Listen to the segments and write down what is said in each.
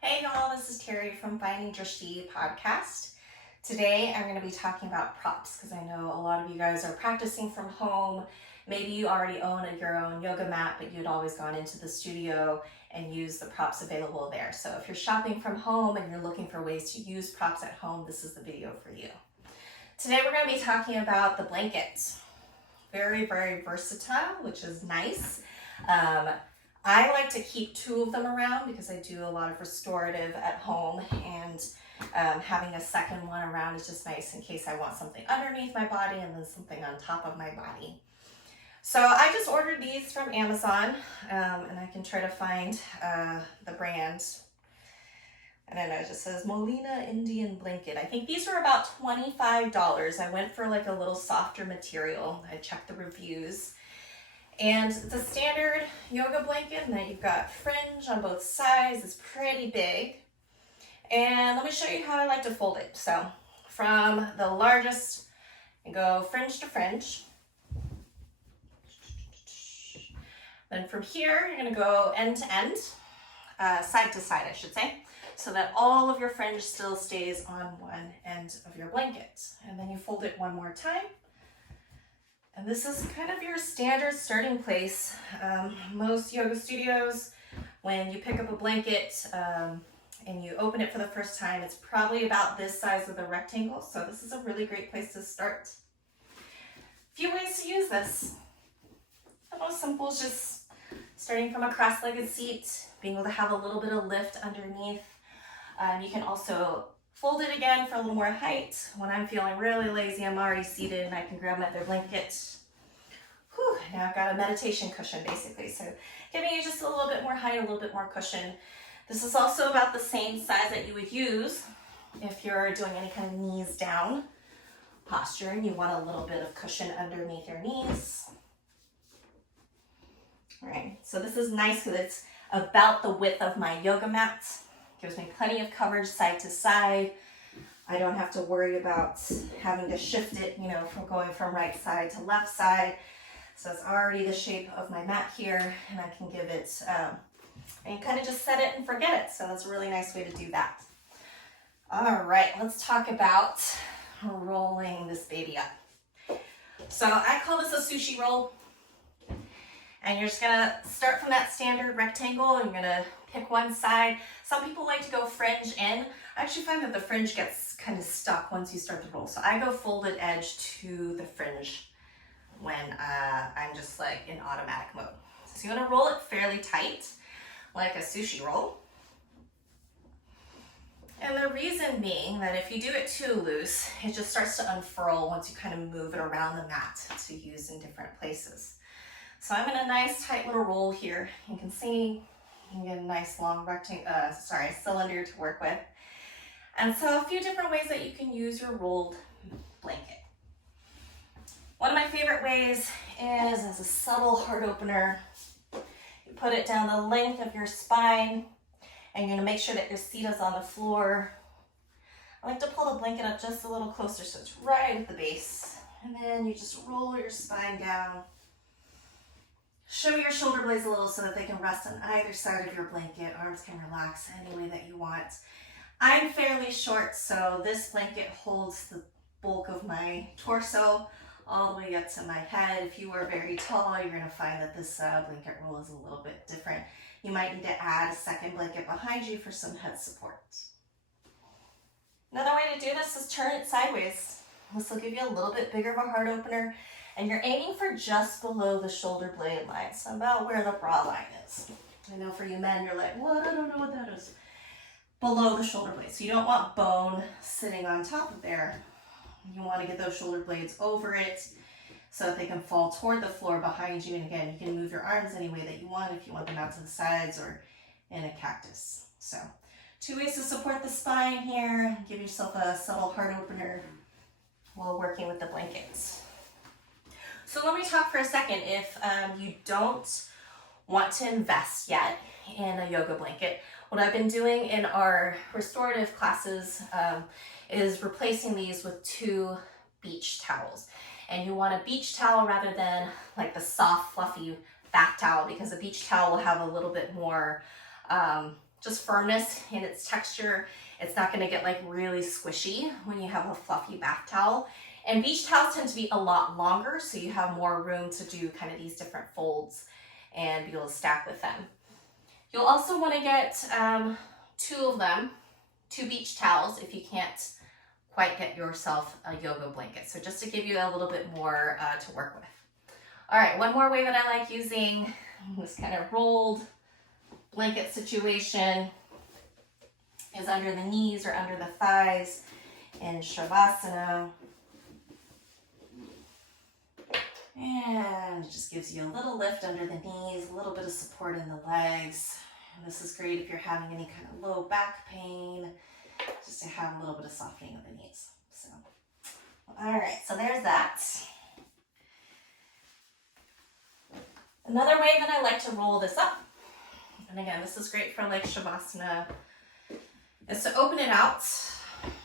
Hey y'all, this is Terry from Finding Drishti Podcast. Today I'm going to be talking about props because I know a lot of you guys are practicing from home. Maybe you already own your own yoga mat, but you'd always gone into the studio and used the props available there. So if you're shopping from home and you're looking for ways to use props at home, this is the video for you. Today we're going to be talking about the blanket. Very, very versatile, which is nice. I like to keep two of them around because I do a lot of restorative at home, and having a second one around is just nice in case I want something underneath my body and then something on top of my body. So I just ordered these from Amazon, and I can try to find the brand. And I know it just says Molina Indian Blanket. I think these were about $25. I went for like a little softer material. I checked the reviews. And the standard yoga blanket, and then you've got fringe on both sides. It's pretty big. And let me show you how I like to fold it. So from the largest, you go fringe to fringe. Then from here, you're gonna go end to end, side to side, I should say, so that all of your fringe still stays on one end of your blanket. And then you fold it one more time. And this is kind of your standard starting place. Most yoga studios, when you pick up a blanket and you open it for the first time, it's probably about this size with a rectangle. So this is a really great place to start. A few ways to use this. The most simple is just starting from a cross-legged seat, being able to have a little bit of lift underneath. You can also fold it again for a little more height. When I'm feeling really lazy, I'm already seated and I can grab my other blanket. Whew, now I've got a meditation cushion basically. So giving you just a little bit more height, a little bit more cushion. This is also about the same size that you would use if you're doing any kind of knees down posture and you want a little bit of cushion underneath your knees. All right, so this is nice because it's about the width of my yoga mat. Gives me plenty of coverage side to side. I don't have to worry about having to shift it, from going from right side to left side. So it's already the shape of my mat here, and I can give it, and kind of just set it and forget it. So that's a really nice way to do that. All right, let's talk about rolling this baby up. So I call this a sushi roll. And you're just gonna start from that standard rectangle and you're gonna pick one side. Some people like to go fringe in. I actually find that the fringe gets kind of stuck once you start the roll. So I go folded edge to the fringe when I'm just like in automatic mode. So you wanna roll it fairly tight, like a sushi roll. And the reason being that if you do it too loose, it just starts to unfurl once you kind of move it around the mat to use in different places. So I'm in a nice tight little roll here. You can see, you can get a nice long cylinder to work with. And so a few different ways that you can use your rolled blanket. One of my favorite ways is as a subtle heart opener. You put it down the length of your spine and you're gonna make sure that your seat is on the floor. I like to pull the blanket up just a little closer so it's right at the base. And then you just roll your spine down. Show your shoulder blades a little so that they can rest on either side of your blanket. Arms can relax any way that you want. I'm fairly short, so this blanket holds the bulk of my torso all the way up to my head. If you are very tall, you're going to find that this blanket roll is a little bit different. You might need to add a second blanket behind you for some head support. Another way to do this is turn it sideways. This will give you a little bit bigger of a heart opener. And you're aiming for just below the shoulder blade line, so about where the bra line is. I know for you men, you're like, what? I don't know what that is. Below the shoulder blade. So you don't want bone sitting on top of there. You want to get those shoulder blades over it so that they can fall toward the floor behind you. And again, you can move your arms any way that you want if you want them out to the sides or in a cactus. So 2 ways to support the spine here. Give yourself a subtle heart opener while working with the blankets. So let me talk for a second. If you don't want to invest yet in a yoga blanket, what I've been doing in our restorative classes is replacing these with 2 beach towels. And you want a beach towel rather than like the soft, fluffy bath towel, because a beach towel will have a little bit more just firmness in its texture. It's not going to get like really squishy when you have a fluffy bath towel. And beach towels tend to be a lot longer, so you have more room to do kind of these different folds and be able to stack with them. You'll also want to get 2 of them, 2 beach towels if you can't quite get yourself a yoga blanket. So just to give you a little bit more to work with. All right, one more way that I like using this kind of rolled blanket situation is under the knees or under the thighs in Shavasana. And it just gives you a little lift under the knees, a little bit of support in the legs. And this is great if you're having any kind of low back pain, just to have a little bit of softening of the knees. So, all right, so there's that. Another way that I like to roll this up, and again, this is great for like Shavasana, is to open it out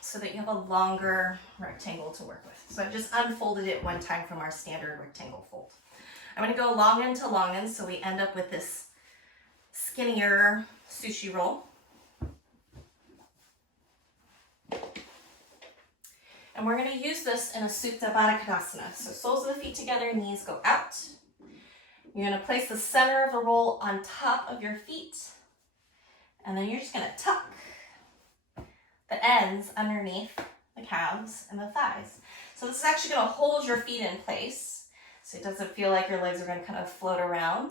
so that you have a longer rectangle to work with. So I've just unfolded it one time from our standard rectangle fold. I'm going to go long end to long end so we end up with this skinnier sushi roll. And we're going to use this in a Supta Baddha Konasana. So soles of the feet together, knees go out. You're going to place the center of the roll on top of your feet. And then you're just going to tuck the ends underneath the calves and the thighs. So this is actually going to hold your feet in place, so it doesn't feel like your legs are going to kind of float around.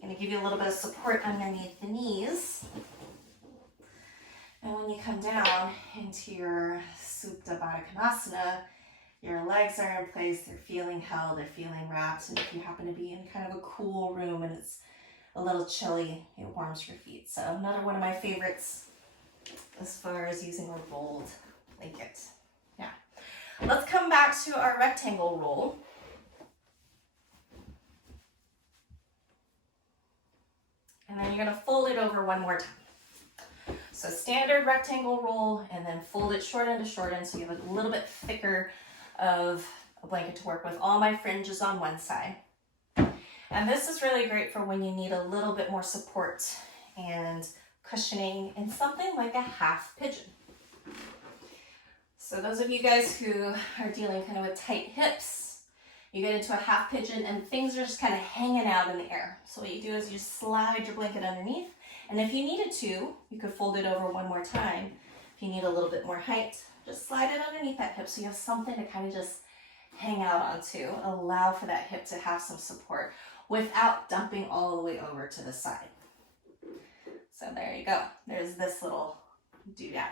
Going to give you a little bit of support underneath the knees. And when you come down into your Supta Baddha Konasana, your legs are in place, they're feeling held, they're feeling wrapped, and if you happen to be in kind of a cool room and it's a little chilly, it warms your feet. So another one of my favorites as far as using a rolled blanket. Yeah. Let's come back to our rectangle roll. And then you're going to fold it over one more time. So standard rectangle roll, and then fold it short end to short end so you have a little bit thicker of a blanket to work with. All my fringes on one side. And this is really great for when you need a little bit more support and cushioning in something like a half pigeon. So those of you guys who are dealing kind of with tight hips, you get into a half pigeon and things are just kind of hanging out in the air. So what you do is you slide your blanket underneath, and if you needed to, you could fold it over one more time. If you need a little bit more height, just slide it underneath that hip so you have something to kind of just hang out onto. Allow for that hip to have some support without dumping all the way over to the side. So there you go. There's this little doodad.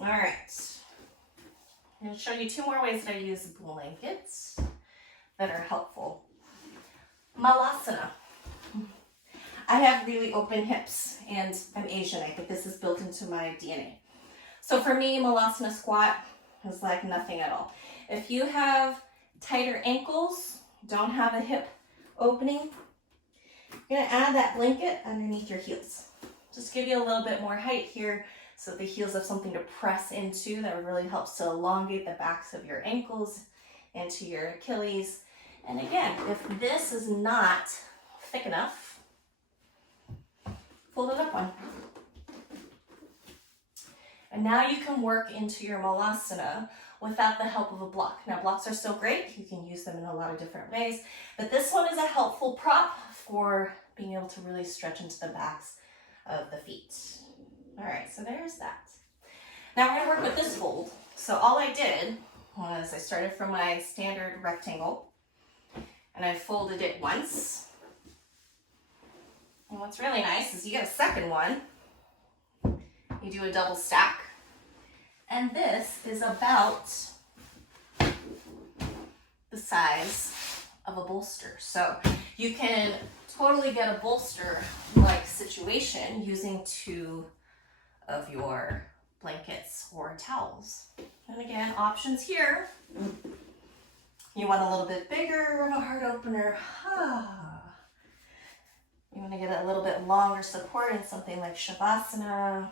All right. I'm going to show you 2 more ways that I use blankets that are helpful. Malasana. I have really open hips and I'm Asian. I think this is built into my DNA. So for me, Malasana squat is like nothing at all. If you have tighter ankles, don't have a hip opening, you're going to add that blanket underneath your heels. Just give you a little bit more height here so the heels have something to press into. That really helps to elongate the backs of your ankles into your Achilles. And again, if this is not thick enough, fold it up one. And now you can work into your Malasana without the help of a block. Now, blocks are still great. You can use them in a lot of different ways, but this one is a helpful prop for being able to really stretch into the backs of the feet. All right, so there's that. Now we're gonna work with this fold. So all I did was I started from my standard rectangle and I folded it once. And what's really nice is you get a second one. You do a double stack. And this is about the size of a bolster. So you can totally get a bolster-like situation using 2 of your blankets or towels. And again, options here. You want a little bit bigger of a heart opener. You want to get a little bit longer support in something like Shavasana.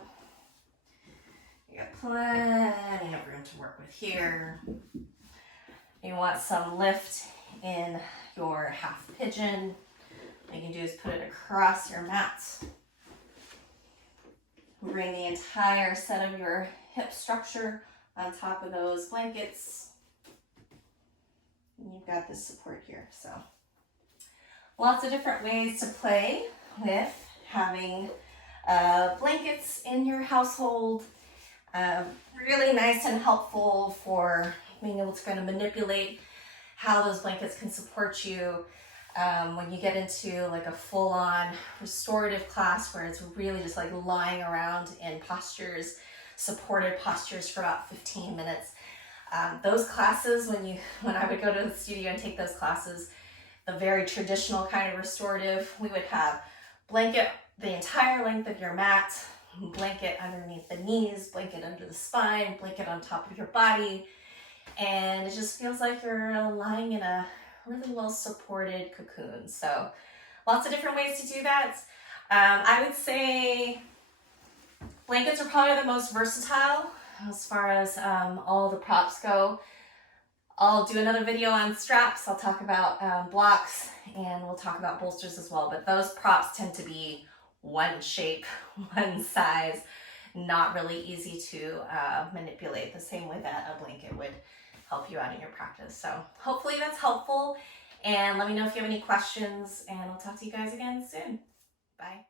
You got plenty of room to work with here. You want some lift in your half pigeon. What you can do is put it across your mat. Bring the entire set of your hip structure on top of those blankets. And you've got this support here. So lots of different ways to play with having blankets in your household. Really nice and helpful for being able to kind of manipulate how those blankets can support you when you get into like a full-on restorative class where it's really just like lying around in postures, supported postures for about 15 minutes. Those classes, when I would go to the studio and take those classes, the very traditional kind of restorative, we would have blanket the entire length of your mat, blanket underneath the knees, blanket under the spine, blanket on top of your body, and it just feels like you're lying in a really well supported cocoon. So lots of different ways to do that. I would say blankets are probably the most versatile as far as all the props go. I'll do another video on straps. I'll talk about blocks, and we'll talk about bolsters as well. But those props tend to be one shape, one size, not really easy to manipulate the same way that a blanket would help you out in your practice. So hopefully that's helpful, and let me know if you have any questions, and I'll talk to you guys again soon. Bye.